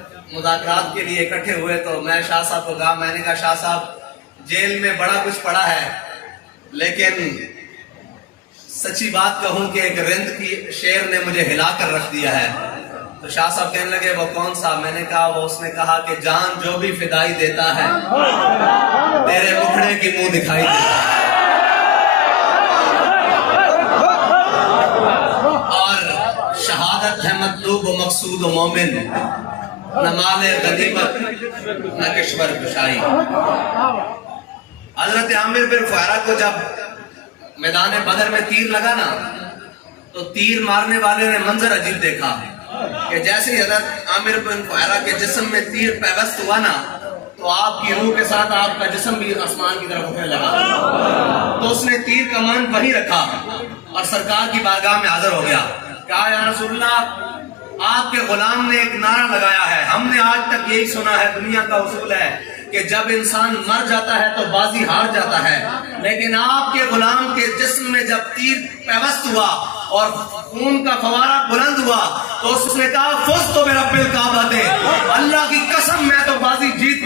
مذاکرات کے لیے اکٹھے ہوئے تو میں شاہ صاحب کو کہا، میں نے کہا شاہ صاحب جیل میں بڑا کچھ پڑا ہے، لیکن سچی بات کہوں کہ ایک رند کی شیر نے مجھے ہلا کر رکھ دیا ہے۔ تو شاہ صاحب کہنے لگے وہ کون سا؟ میں نے کہا وہ اس نے کہا کہ جان جو بھی فدائی دیتا ہے تیرے مکھڑے کی منہ دکھائی دیتا ہے۔ اور شہادت ہے مطلوب و مقصود و مومن، نہ مال غنیمت نہ کشور کشائی۔ حضرت عامر بن فہرہ کو جب میدان بدر میں تیر لگا نا تو تیر مارنے والے نے منظر عجیب دیکھا کہ جیسے ہی حضرت عامر بن فہرہ کے جسم میں تیر پیوست ہوا نا تو آپ کی روح کے ساتھ آپ کا جسم بھی آسمان کی طرف اٹھنے لگا۔ تو اس نے تیر کا مان وہیں رکھا اور سرکار کی بارگاہ میں حاضر ہو گیا، کہا یا رسول اللہ آپ کے غلام نے ایک نعرہ لگایا ہے، ہم نے آج تک یہی سنا ہے، دنیا کا اصول ہے کہ جب انسان مر جاتا ہے تو بازی ہار جاتا ہے، لیکن آپ کے غلام کے جسم میں جب تیر پیوست ہوا اور خون کا فوارہ بلند ہوا تو اس نے کہا فزت برب الکعبہ، اللہ کی قسم میں تو بازی جیت